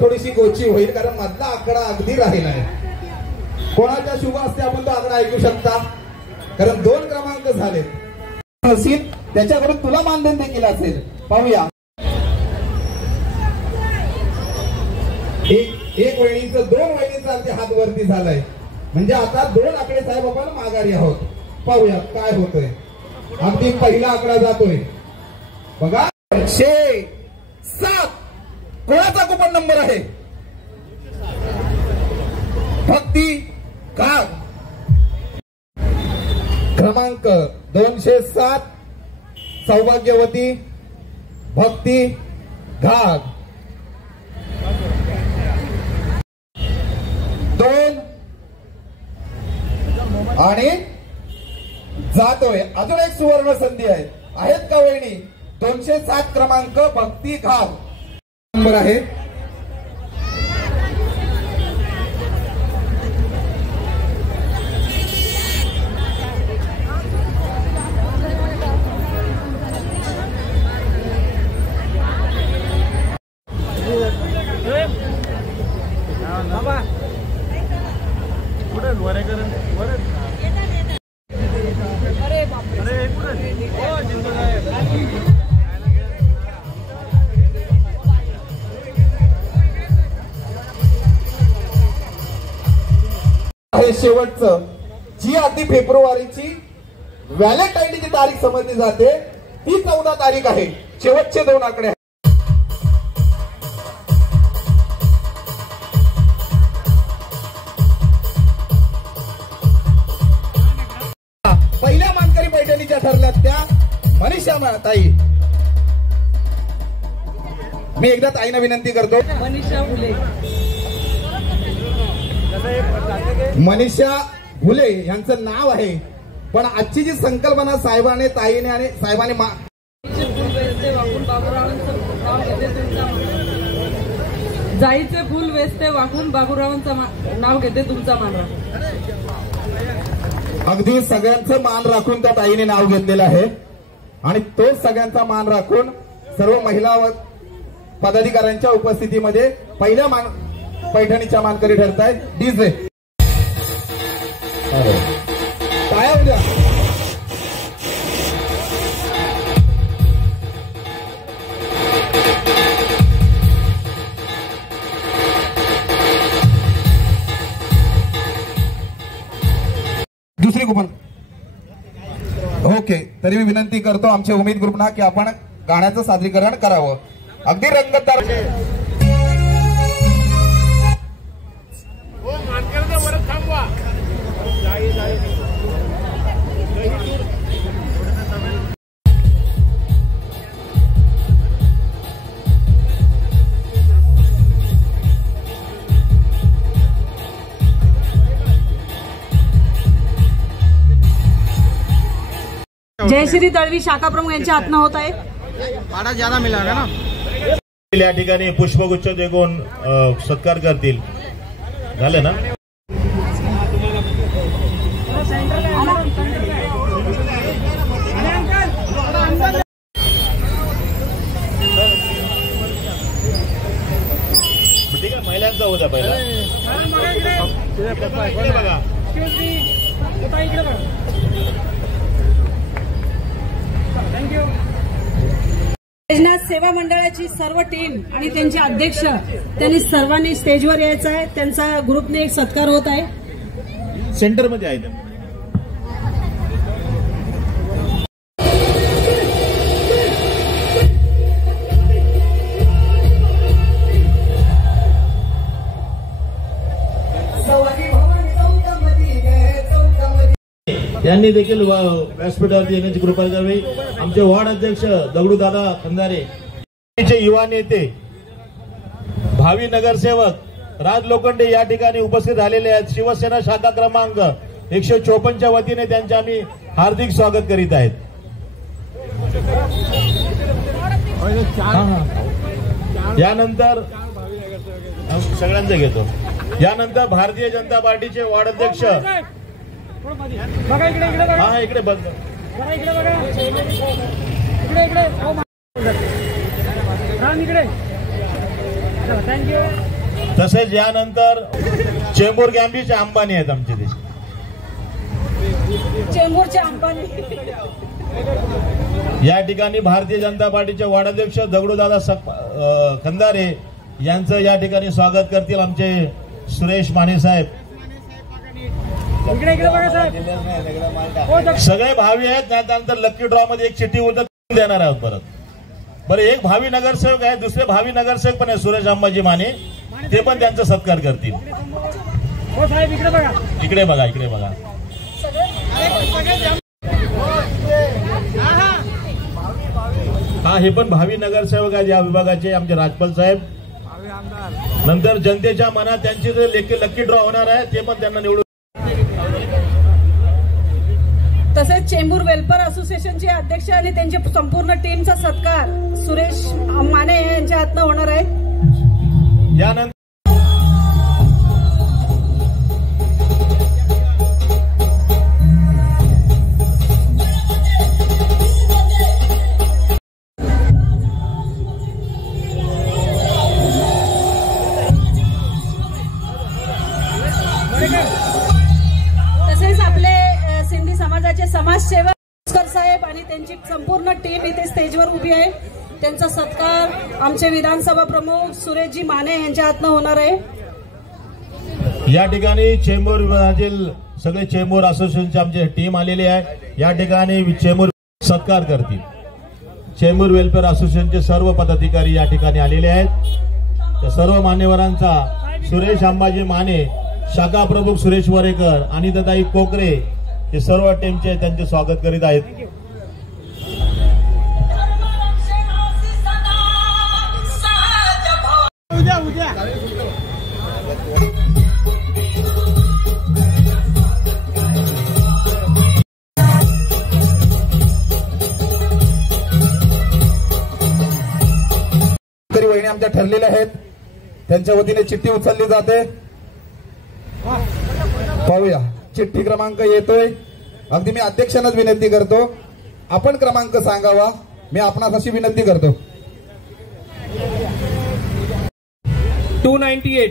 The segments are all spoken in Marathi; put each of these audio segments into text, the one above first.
थोडीशी गोची होईल, कारण मधला आकडा अगदी राहिला आहे. कोणाच्या शुभ असते आपण तो आकडा ऐकू शकता, कारण 2 क्रमांक झाले. त्याच्याकडून तुला मानधन देखील असेल. पाहूया. एक वहिनीचं 2 वहिनीचा अगदी हात वरती झालाय, म्हणजे आता 2 आकडे साहेब आपण माघारी आहोत. पाहूया काय होतंय. अगदी पहिला आकडा जातोय बघा. 7 कोणाचा कुपन नंबर आहे? भक्ती घाग. क्रमांक 207 सौभाग्यवती भक्ती घाग. 2 आणि जातोय. अजून एक सुवर्ण संधी आहे. आहेत का वहिनी? 207 क्रमांक भक्ती घाग नंबर आहे. शेवटचं जी अगदी फेब्रुवारीची व्हॅलेंटाईनची तारीख समजली जाते ती 14 तारीख आहे. शेवटचे 2 आकडे. पहिल्या मानकरी पैठणीच्या ठरल्यात त्या मनीषा ताई. मी एकदा ताईंना विनंती करतो. मनीषा भुले. मनीषा भुले यांचं नाव आहे, पण आजची जी संकल्पना साहेबाने ताईने आणि साहेबाने जाईचे फुल वेचते वाकून बाबूरावांचं नाव घेते तुमचा मान. अगदी सगळ्यांचं मान राखून त्या ताईने नाव घेतलेलं आहे आणि तो सगळ्यांचा मान राखून सर्व महिला पदाधिकाऱ्यांच्या उपस्थितीमध्ये पहिल्या पैठणीच्या मानकरी ठरतायत. डीजे काय उद्या दुसरी कुपन. ओके, तरी मी विनंती करतो आमच्या उमेद ग्रुपना की आपण गाण्याचं सादरीकरण करावं. अगदी रंगतदार. जयश्री दळवी शाखा प्रमुख यांच्या हातनं होत आहे. पाडा ज्यादा मिळाला ना. या ठिकाणी पुष्पगुच्छ देऊन सत्कार करतील. झाले ना. ठीक आहे, महिलांचा होता पहिला. बघा सेवा मंडळाची सर्व टीम आणि त्यांचे अध्यक्ष त्यांनी सर्वांनी स्टेजवर यायचं आहे. त्यांचा ग्रुपने एक सत्कार होत आहे. सेंटरमध्ये आहे. त्यांनी देखील व्यासपीठावरती येण्याची कृपा करावी. आमचे वार्ड अध्यक्ष दगडू दादा खंदारे, युवा नेते, भावी नगरसेवक राज लोखंडे या ठिकाणी उपस्थित झालेले आहेत. शिवसेना शाखा क्रमांक 154च्या वतीने त्यांचे आम्ही हार्दिक स्वागत करीत आहेत. यानंतर सगळ्यांचं घेतो. यानंतर भारतीय जनता पार्टीचे वार्ड अध्यक्ष हा इकडे बंद इकडे थँक्यू. तसेच यानंतर चेंबूर गॅम्बीचे अंबानी आहेत आमचे ते चेंबूरचे अंबानी। या ठिकाणी भारतीय जनता पार्टीचे वार्डाध्यक्ष दगडूदादा खंदारे यांचं या ठिकाणी स्वागत करतील आमचे सुरेश माने साहेब। सगळे भावी आहेत। त्यानंतर लकी ड्रॉ मध्ये एक चिठ्ठी उलट देणार आहोत परत। बरं, एक भावी नगरसेवक आहे, दुसरे भावी नगरसेवक पण आहे सुरेश अंबाजी माने, ते पण त्यांचा सत्कार करतील। इकडे बघा, इकडे बघा। हा, हे पण भावी नगरसेवक आहेत या विभागाचे आमचे राजपाल साहेब। नंतर जनतेच्या मनात त्यांची जे लकी ड्रॉ होणार आहे ते पण त्यांना निवडून। तसेच चेंबूर वेलफेअर असोसिएशनचे अध्यक्ष आणि त्यांच्या संपूर्ण टीमचा सत्कार सुरेश माने यांच्या हातनं होणार आहे। यानंतर तसेच आपले सिंधी समाजाचे समाजसेवक साहेब आणि त्यांची संपूर्ण टीम इथे स्टेजवर उभी आहे। त्यांचा सत्कार आमचे विधानसभा प्रमुख सुरेशजी माने यांच्या हातनं होणार आहे। या ठिकाणी चेंबूर विभागातील सगळे चेंबूर असोसिएशनचे आमचे टीम आलेले आहे। या ठिकाणी चेंबूर सत्कार करतील। चेंबूर वेलफेअर असोसिएशनचे सर्व पदाधिकारी या ठिकाणी आलेले आहेत। त्या सर्व मान्यवरांचा सुरेश अंबाजी माने, शाखा प्रमुख सुरेश वरेकर, अनिताताई कोकरे हे सर्व टीमचे त्यांचे स्वागत करीत आहेत। तरी वहिनी आमच्या ठरलेल्या आहेत, त्यांच्या वतीने चिठ्ठी उचलली जाते। पाहूया चिठ्ठी क्रमांक येतोय। अगदी मी अध्यक्षांनाच विनंती करतो, आपण क्रमांक सांगावा, मी आपणास अशी विनंती करतो। 298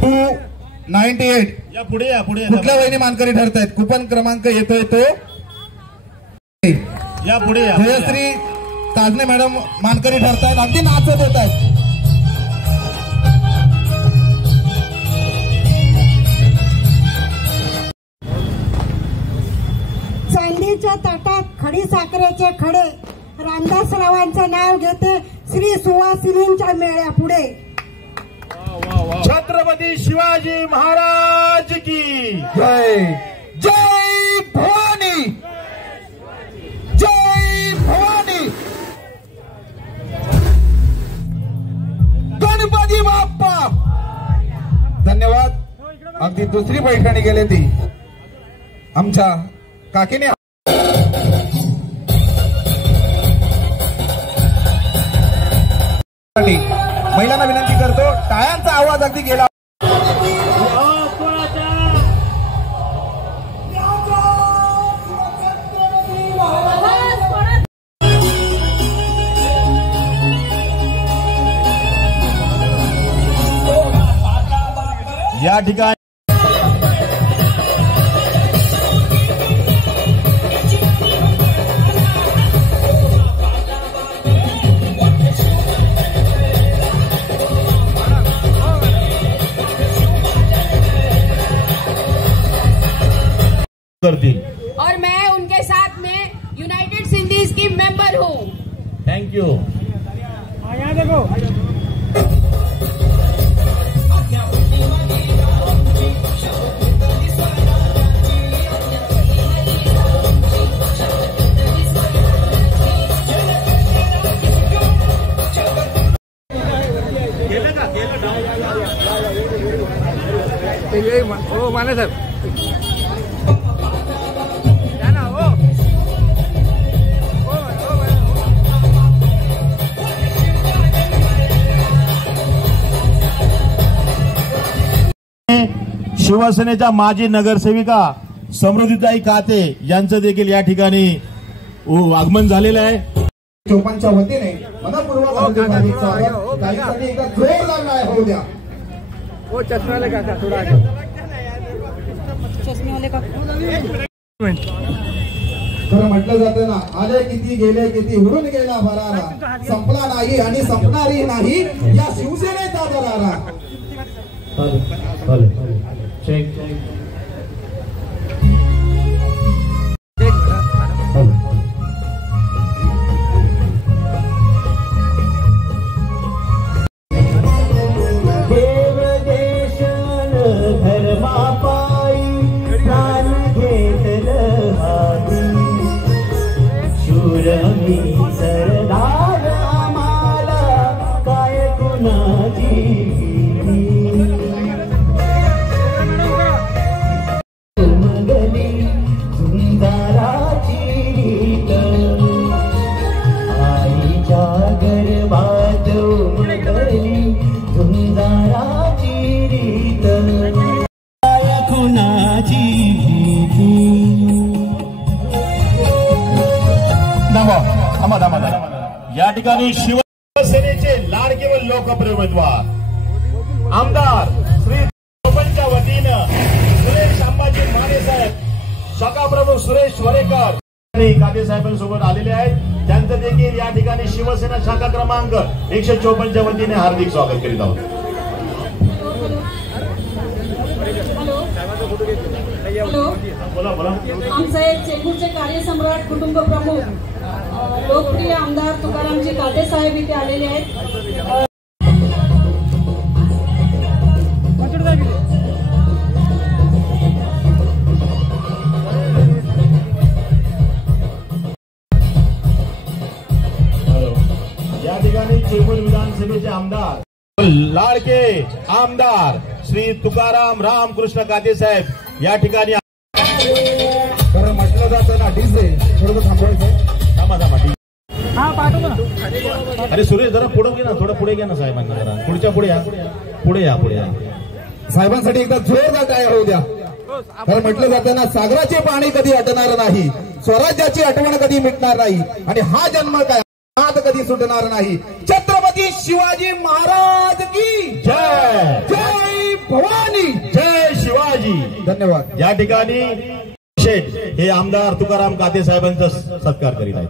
298 या पुढे या, पुढे कुठल्या वहिनी मानकरी ठरतायत? कुपन क्रमांक येतोय तो या, पुढे या। जयश्री ताजने मॅडम मानकरी ठरतायत, अगदी नाचत येत आहेत। चांदीच्या ताटात खडी साखरेचे खडे, रामदासरावांचं नाव घेते श्री सुवासिनींच्या मेळ्या पुढे। छत्रपती शिवाजी महाराज की जय। जय भवानी, जय भवानी, गणपती बाप्पा। धन्यवाद। अगदी दुसरी पैठणी गेली ती आमच्या काकीने। महिलांना विनंती करतो, टाळ्यांचा आवाज अगदी गेला। या ठिकाणी और मैं उनके साथ में यूनाइटेड सिंधीज की मेंबर हूँ। Thank you. यहाँ देखो, ओ माने साहब शिवसेनेच्या माजी नगरसेविका समृद्धीताई काते यांचं देखील या ठिकाणी आगमन झालेलं आहे। चोपनच्या वतीने मनपूर्वक हार्दिक स्वागत. गाडीसाठी एकदा जोरदार टाळ्या होऊ द्या. वो चष्मा वाले काका थोड़ा चष्मे वाले का खरं म्हटलं जातं ना, आले किती गेले किती उडून गेला भरारा, संपला नाही आणि संपणारही नाही या शिवसेनेचा दरारा. या ठिकाणी शिवसेनेचे लाडके व लोकप्रिय उमेदवार आमदार श्री चोपनच्या वतीनं सुरेश अंबाजी माने साहेब, शाखा प्रमुख सुरेश वरेकर काते साहेबांसोबत आलेले आहेत. त्यांचं देखील या ठिकाणी शिवसेना शाखा क्रमांक 154च्या वतीने हार्दिक स्वागत करीत आहोत. बोला बोला. आमचे चेंबूरचे कार्यसम्राट कुटुंब प्रमुख लोकप्रिय आमदार तुकारामजी काते साहेब इथे आलेले आहेत. या ठिकाणी चेंबूर विधानसभेचे आमदार लाडके आमदार श्री तुकाराम रामकृष्ण काते साहेब या ठिकाणी. खरं म्हटलं जातं ना, डीजे थोडं थांबवायचं. हा पाठवतो ना. अरे सुरेश जरा पुढे घे ना, थोडं पुढे घ्या ना साहेबांना, जरा पुढच्या पुढे या, पुढे या, पुढे या. साहेबांसाठी एकदा जोरदार टाळ्या होऊ द्या. खरं म्हटलं जातं ना, सागराचे पाणी कधी आटणार नाही, स्वराज्याची आठवण कधी मिटणार नाही आणि हा जन्म काय हात कधी सुटणार नाही. छत्रपती शिवाजी महाराज की जय. जय भवानी, जय शिवाजी. धन्यवाद. या ठिकाणी हे आमदार तुकाराम काते साहेबांचा सत्कार करीत आहेत.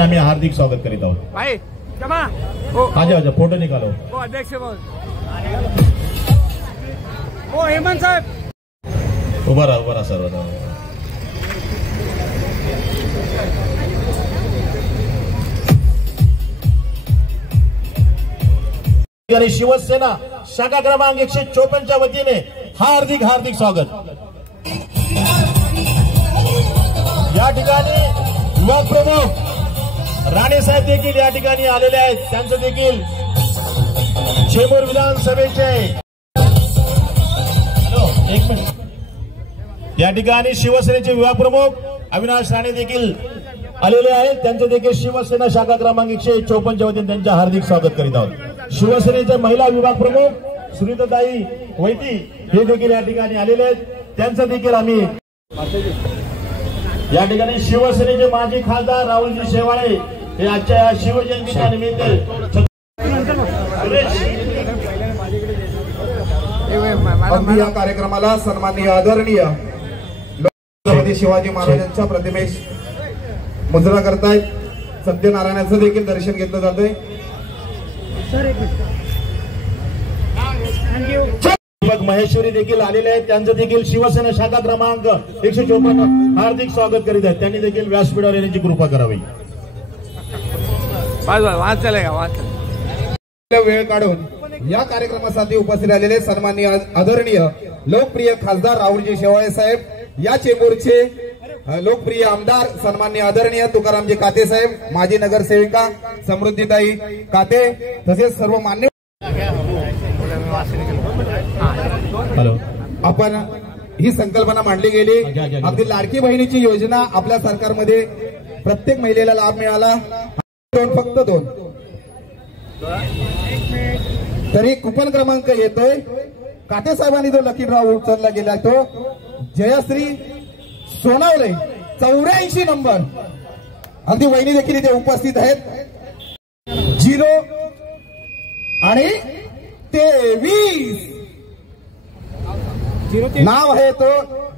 आम्ही हार्दिक स्वागत करीत आहोत. भाई क्षमा आजा फोटो निकालो. वो अध्यक्ष वो हेमंत साहेब उभा राहा सर्व. आणि शिवसेना शाखा क्रमांक 154च्या वतीने हार्दिक हार्दिक स्वागत. या ठिकाणी युवा प्रमुख राणे साहेब देखील या ठिकाणी आलेले आहेत. त्यांचं देखील चेंबूर विधानसभेचे एक मिनिट. या ठिकाणी शिवसेनेचे युवा प्रमुख अविनाश राणे देखील आलेले आहेत. त्यांचं देखील शिवसेना शाखा क्रमांक 154च्या वतीने त्यांचे हार्दिक स्वागत करीत आहोत. शिवसेनेचे महिला विभाग प्रमुख सुनीताताई वैती हे देखील या ठिकाणी आलेले आहेत. त्यांचं देखील आम्ही या ठिकाणी शिवसेनेचे माजी खासदार राहुलजी शेवाळे हे आजच्या या शिवजयंतीच्या निमित्त अगदी या कार्यक्रमाला सन्माननीय आदरणीय छत्रपती शिवाजी महाराजांच्या प्रतिमेस मुजरा करतायत. सत्यनारायणाचं देखील दर्शन घेतलं जातंय. महेश्वरी देखील आलेले आहेत. त्यांचं देखील शिवसेना शाखा क्रमांक 154 हार्दिक स्वागत करीत आहेत. त्यांनी देखील व्यासपीठावर येण्याची कृपा करावी. वेळ काढून या कार्यक्रमासाठी उपस्थित आलेले सन्माननीय आदरणीय लोकप्रिय खासदार राहुलजी शेवाळे साहेब, या चेंबूरचे लोकप्रिय आमदार सन्माननीय आदरणीय तुकारामजी काते साहेब, माजी नगरसेविका समृद्धीताई काते, तसेच सर्व मान्य. आपण ही संकल्पना मांडली गेली. अगदी लाडकी बहिणीची योजना आपल्या सरकारमध्ये प्रत्येक महिलेला लाभ मिळाला. फक्त 2 तरी कुपन क्रमांक येतोय. काटे साहेबांनी जो लकी ड्रॉ उचलला गेला तो जयश्री सोनावले 84 नंबर. अगदी वहिनी देखील इथे उपस्थित आहेत. 0 आणि 23 नाव आहे तो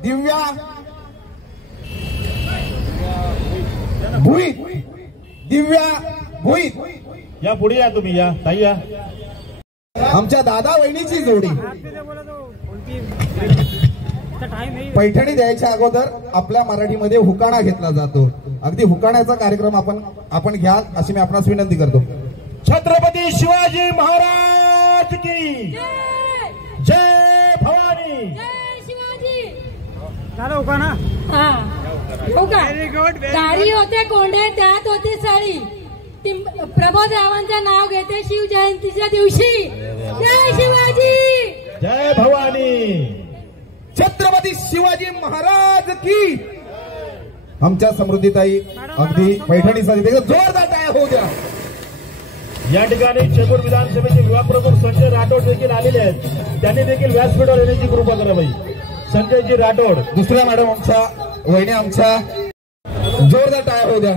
दिव्या भुईत. दिव्या भुईत या पुढे या, तुम्ही या ताई या. आमच्या दादा वहिनीची जोडी. पैठणी द्यायच्या अगोदर आपल्या मराठीमध्ये हुकाणा घेतला जातो. अगदी हुकाण्याचा कार्यक्रम आपण घ्याल अशी मी आपणास विनंती करतो. छत्रपती शिवाजी महाराज की जय. भवानी झालं हुकाणा. गाडी होते कोंडे त्यात होती साडी. प्रबोधरावांचं नाव घेते शिव जयंतीच्या दिवशी. जय शिवाजी जय भवानी. छत्रपती शिवाजी महाराज की. आमच्या समृद्धीताई अगदी पैठणीसाठी जोरदार टाळ्या होऊ द्या. या ठिकाणी चेंबूर विधानसभेचे विभाग प्रमुख संजय राठोड देखील आलेले आहेत. त्यांनी देखील व्यासपीठावर येण्याची कृपा करावी. संजयजी राठोड. दुसऱ्या मॅडम आमच्या वहिनी आमच्या जोरदार टाळ्या होऊ द्या.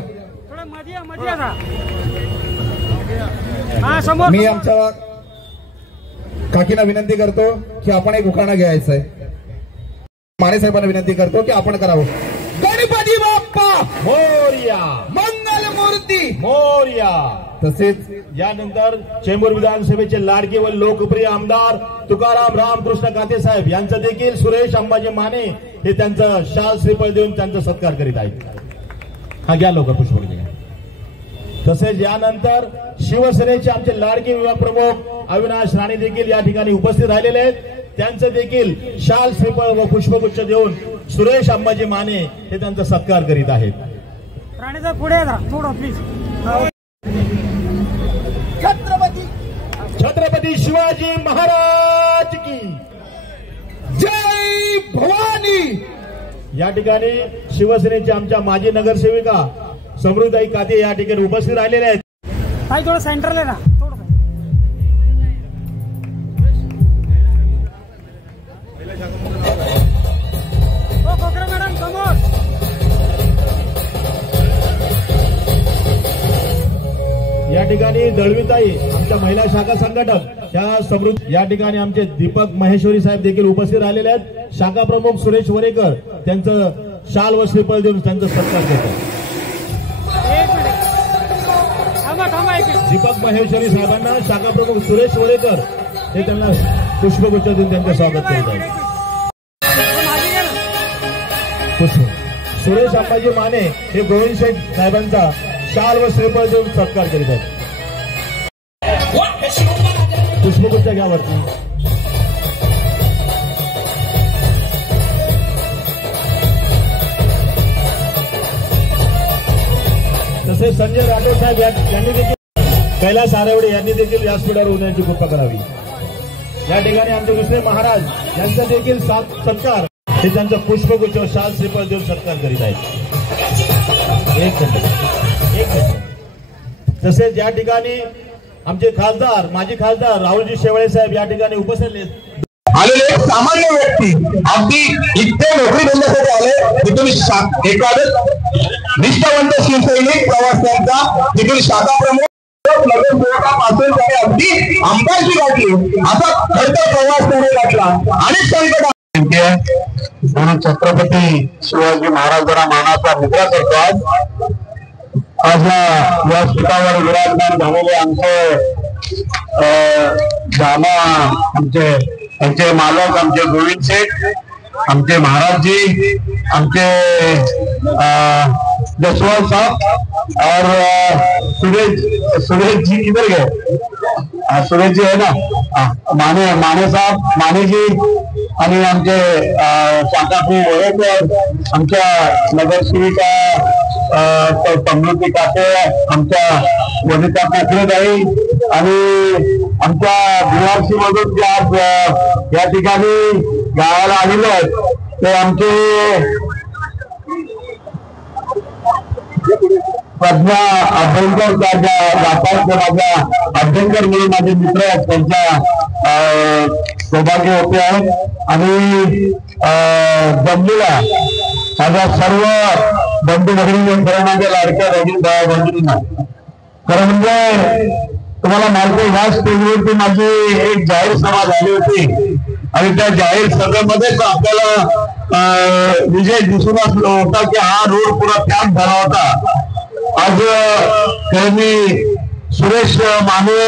मी आमच्या काकींना विनंती करतो की आपण एक उखाणा घ्यायचा आहे. माने साहेबांना विनंती करतो की आपण करावं. गणपती बाप्पा मोरया. मंगल मूर्ती मोरया. तसेच यानंतर चेंबूर विधानसभेचे लाडके व लोकप्रिय आमदार तुकाराम रामकृष्ण काते साहेब यांचं देखील सुरेश अंबाजी माने हे त्यांचं शाल श्रीफळ देऊन त्यांचा सत्कार करीत आहेत. हा घ्या लवकर पुष्पगुच्छ घ्या. तसेच यानंतर शिवसेनेचे आमचे लाडके विभाग प्रमुख अविनाश राणे देखील या ठिकाणी उपस्थित राहिलेले आहेत. त्यांचं देखील शाल श्रीफळ व पुष्पगुच्छ देऊन सुरेश अंबाजी माने हे त्यांचा सत्कार करीत आहेत. राणेचा पुढे थोडं प्लीज. छत्रपती शिवाजी महाराज की जय. भवानी. या ठिकाणी शिवसेनेच्या आमच्या माजी नगरसेविका समृद्धाई काते या ठिकाणी उपस्थित राहिलेले आहेत. काही थोडं सेंटरला ना थोडं. कोकरा मॅडम समोर. या ठिकाणी दळवीताई आमच्या महिला शाखा संघटक या समृद्ध या ठिकाणी आमचे दीपक महेश्वरी साहेब देखील उपस्थित राहिलेले आहेत. शाखा प्रमुख सुरेश वरेकर त्यांचं शाल व श्रीफळ देऊन त्यांचा सत्कार करतात. दीपक महेश्वरी साहेबांना शाखा प्रमुख सुरेश वरेकर हे त्यांना पुष्पगुच्छ देऊन त्यांचं स्वागत करीत आहेत. सुरेश अंबाजी माने हे गोविंद शेठ साहेबांचा शाल व श्रीफळ देऊन सत्कार करीत आहेत. पुष्पगुच्छ घ्या वरती. तसेच संजय राठोड साहेब यांनी देखील कैलास आरवडे यांनी देखील व्यासपीठावर होण्याची कृपा करावी. या ठिकाणी आमचे दुसरे महाराज यांचा देखील सत्कार हे त्यांचा पुष्पगुच्छ शाल श्रीफळ देऊन सत्कार करीत आहेत. एक मिनिट. तसेच या ठिकाणी आमचे खासदार माजी खासदार राहुलजी शेवाळे साहेब या ठिकाणी उपस्थित आलेले सामान्य व्यक्ती अगदी इतके नोकरी धंद्यासाठी आले. तिथून निष्ठावंत शिवसैनिक प्रवाशांचा तिथून शाखा प्रमुख नगरसेवकापासून त्याने अगदी आमदारची गाठली असा खडतर प्रवास त्याने गाठला. अनेक संकट म्हणून छत्रपती शिवाजी महाराजांना मानाचा मुद्रा करतो. आज या व्यासपीठावर विराजमान झालेले आमचे जामा आमचे मालक आमचे गोविंद शेठ आमचे महाराजजी आमचे जसवाल साहब और सुरेश जी किधर गए. सुरेश जी है ना. माने साहब माने जी आणि आमचे शाखाप्रमुख वरेकर आमच्या नगरसेविका समृद्धी काते आमच्या वनिता काकरेताई आणि आमच्या बीआरसी मधून जे आज या ठिकाणी गावाला आलेले आहेत ते आमचे प्रज्ञा अभ्यंकर माझ्या अभ्यंकर म्हणून माझे मित्र आहेत त्यांच्या सौभाग्य होते आहेत. आणि जमलेल्या माझ्या सर्व बंधू भगिनींच्या लाडक्या बंधूंना खरं म्हणजे तुम्हाला माहिती आहे, ह्या स्टेजवरती माझी एक जाहीर सभा झाली होती आणि त्या जाहीर सभेमध्येच आपल्याला विजय दिसून होता की हा रोड पुरा पॅक झाला होता. आज मी सुरेश माने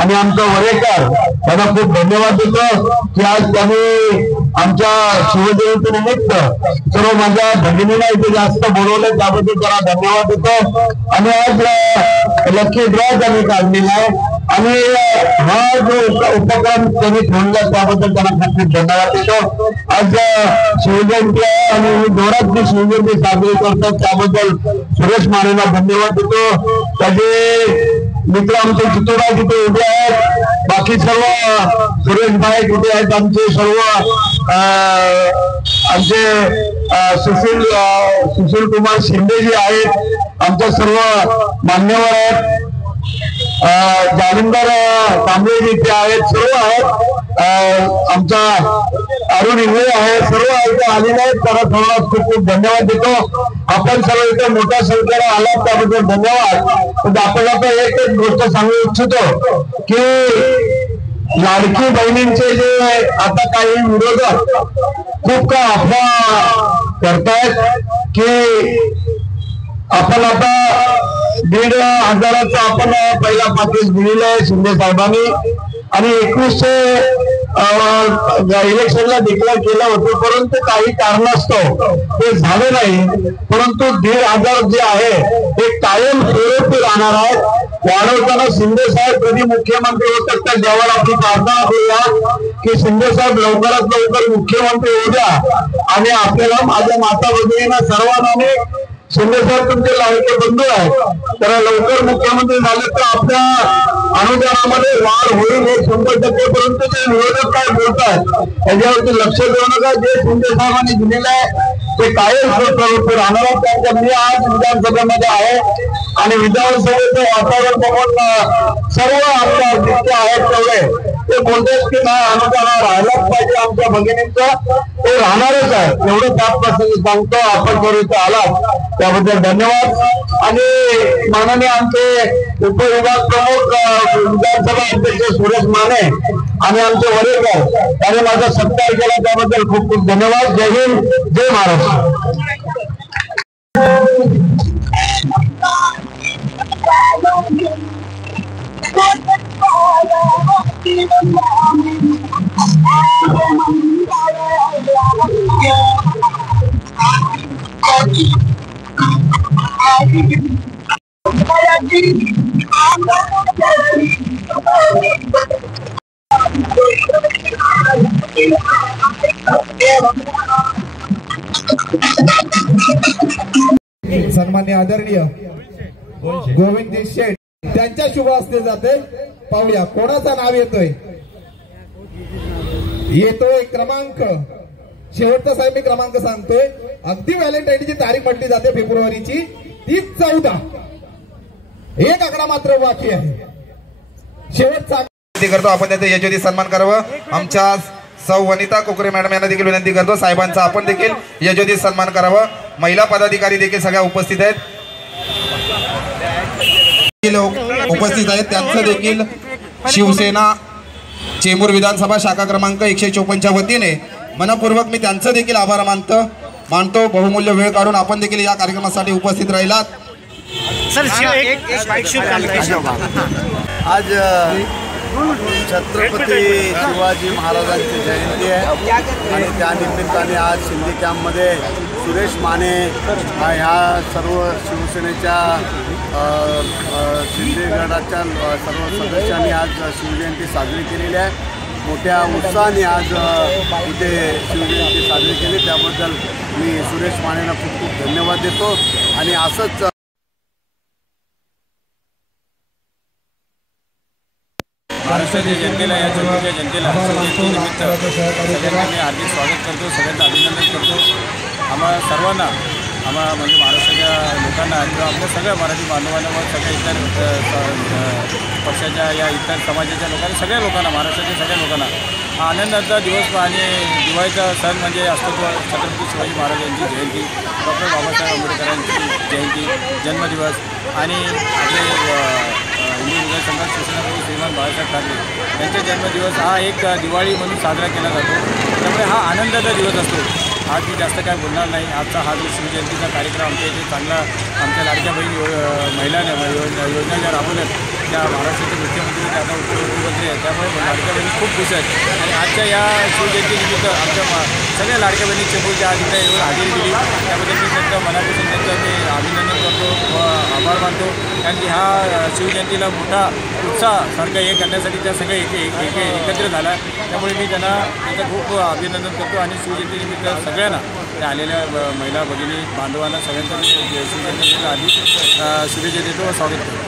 आणि आमचा वरेकर त्यांना खूप धन्यवाद देतो की आज त्यांनी आमच्या शिवजयंतीनिमित्त सर्व माझ्या भगिनीला इथे जास्त बोलवलं त्याबद्दल त्यांना धन्यवाद देतो. आणि आज लकी ड्रॉ त्यांनी काढलेला आहे आणि हा जो उपक्रम त्यांनी ठेवला त्याबद्दल त्यांना खूप खूप धन्यवाद देतो. आज शिवजयंती आहे आणि जोरात जी शिवजयंती साजरी करतात त्याबद्दल सुरेश मानेला धन्यवाद देतो. त्याचे मित्र आमचे चितोडा तिथे उभे आहेत, बाकी सर्व सुरेश भाई तिथे आहेत, आमचे सर्व आमचे सुशील कुमार शिंदे जी आहेत, आमच्या सर्व मान्यवर आहेत, जालिंदर कांबळे जी इथे आहेत, सर्व आहेत, आमचा अरुण इंगळे आहे, सर्व इथे आलेले आहेत. त्याला सर्वांना खूप खूप धन्यवाद देतो. आपण सर्व इथे मोठ्या संख्येने आलात त्याबद्दल धन्यवाद. आपण आता एक गोष्ट सांगू इच्छितो की लाडकी बहिणींचे जे आता काही विरोधक खूप काय अफवा करतायत की आपण आता 1,500 आपण पहिला पॅकेज दिलेलं आहे शिंदे साहेबांनी आणि 2100 इलेक्शनला डिक्लेअर केलं होतं, परंतु काही कारणास्तव ते झाले नाही. परंतु 1,500 जे आहे ते कायम स्वरूपी राहणार आहेत. वाढवताना शिंदे साहेब कधी मुख्यमंत्री होतात तर देवाला आपली प्रार्थना करूया की शिंदे साहेब लवकरात लवकर मुख्यमंत्री होऊ द्या आणि आपल्याला माझ्या माता भगिनींना सर्वांना शिंदे साहेब तुमचे लाडके बंधू आहेत, तर लवकर मुख्यमंत्री झाले तर आपल्या अनुदानामध्ये वाढ होईल हे 100%. परंतु ते विरोधक काय बोलतात त्याच्यावरती लक्ष देऊ नका. जे शिंदे साहेबांनी दिलेलं आहे ते कायम स्वरूपी राहणार आहे. त्यांच्या मी आज विधानसभेमध्ये आहे आणि विधानसभेचं वातावरण बघून सर्व आमच्या जितके आहेत तेवढे ते बोलतात की नाही अनुदान राहिलाच पाहिजे आमच्या भगिनींचं, ते राहणारच आहे. एवढं त्याप्रसंगी सांगतो. आपण जर इथे आलात त्याबद्दल धन्यवाद. आणि माननीय आमचे उपविभाग प्रमुख विधानसभा अध्यक्ष सुरेश माने आणि आमचे वरेकर यांनी माझा सत्कार केला त्याबद्दल खूप खूप धन्यवाद. जय हिंद, जय महाराष्ट्र. सन्मान्य आदरणीय गोविंदजी शेठ त्यांच्या शुभ हस्ते जाते. पाहूया कोणाचं नाव येतोय क्रमांक शेवटचा साहेब मी क्रमांक सांगतोय. अगदी व्हॅलेंटाईनची तारीख म्हटली जाते फेब्रुवारीची ती 14. एक आकडा मात्र बाकी आहे. शेवटचा करतो आपण त्याचा यशोदी सन्मान करावं. आमच्या सौ वनिता कोकरे मॅडम यांना देखील विनंती करतो साहेबांचा आपण देखील यशोदी सन्मान करावं. महिला पदाधिकारी देखील सगळ्या उपस्थित आहेत. उपस्थित आहेत त्यांचं देखील शिवसेना चेंबूर विधानसभा शाखा क्रमांक 154च्या वतीने मनपूर्वक मी त्यांचं देखील आभार मानतो. बहुमूल्य वेळ काढून आपण देखील या कार्यक्रमासाठी उपस्थित राहिलात. आज छत्रपती शिवाजी महाराजांची जयंती आहे आणि त्यानिमित्ताने आज शिंदे कॅम्पमध्ये सुरेश माने ह्या सर्व शिवसेनेच्या शिंदे गटाच्या सर्व सदस्यांनी आज शिवजयंती साजरी केलेली आहे. मोठ्या उत्साहाने आज इथे शिवजयंती साजरी केली त्याबद्दल मी सुरेश मानेंना खूप खूप धन्यवाद देतो. आणि असंच महाराष्ट्राच्या जनतेला या जवळच्या जनतेला जयंतीनिमित्त सगळ्यांना मी हार्दिक स्वागत करतो, सगळ्यांना अभिनंदन करतो. आम्हाला सर्वांना म्हणजे महाराष्ट्राच्या लोकांना किंवा आपल्या सगळ्या मराठी बांधवांना व सगळ्या इतर पक्षाच्या या इतर समाजाच्या लोकांना सगळ्या लोकांना महाराष्ट्राच्या सगळ्या लोकांना हा आनंदाचा दिवस आणि दिवाळीचा सण म्हणजे असतो तो छत्रपती शिवाजी महाराज यांची जयंती, डॉक्टर बाबासाहेब आंबेडकरांची जयंती, जन्मदिवस आणि आपले हिंदू हृदय सम्राट शिवसेनापती श्रीमान बाळासाहेब ठाकरे यांचा जन्मदिवस हा एक दिवाळी म्हणून साजरा केला जातो. त्यामुळे हा आनंदाचा दिवस असतो. आज मी जास्त काय बोलणार नाही. आजचा हा जो शिवजयंतीचा कार्यक्रम आमच्या इथे चांगला आमच्या लाडक्या बहीण महिलांना योजना ज्या राबवल्यात त्या महाराष्ट्राचे मुख्यमंत्री आता उपमुख्यमंत्री आहेत, त्यामुळे लाडक्या बहिणी खूप खुश आहेत. आणि आजच्या या शिवजयंतीनिमित्त आमच्या सगळ्या लाडक्या बहिणी चेंबूरच्या आज इथे येऊन हजेरी दिली त्याबद्दल मी त्यांचं मनापासून त्यांचं मी अभिनंदन करतो व आभार मानतो. कारण की ह्या शिवजयंतीला मोठा उत्साह सारखं हे करण्यासाठी त्या सगळे एकत्र झाला. त्यामुळे मी त्यांना त्यांचं खूप अभिनंदन करतो आणि शिवजयंतीनिमित्त सगळ्यांना त्या आलेल्या महिला भगिनी बांधवांना सगळ्यांचं मी शिवजयंतीच्या आधी शुभेच्छा देतो व स्वागत करतो.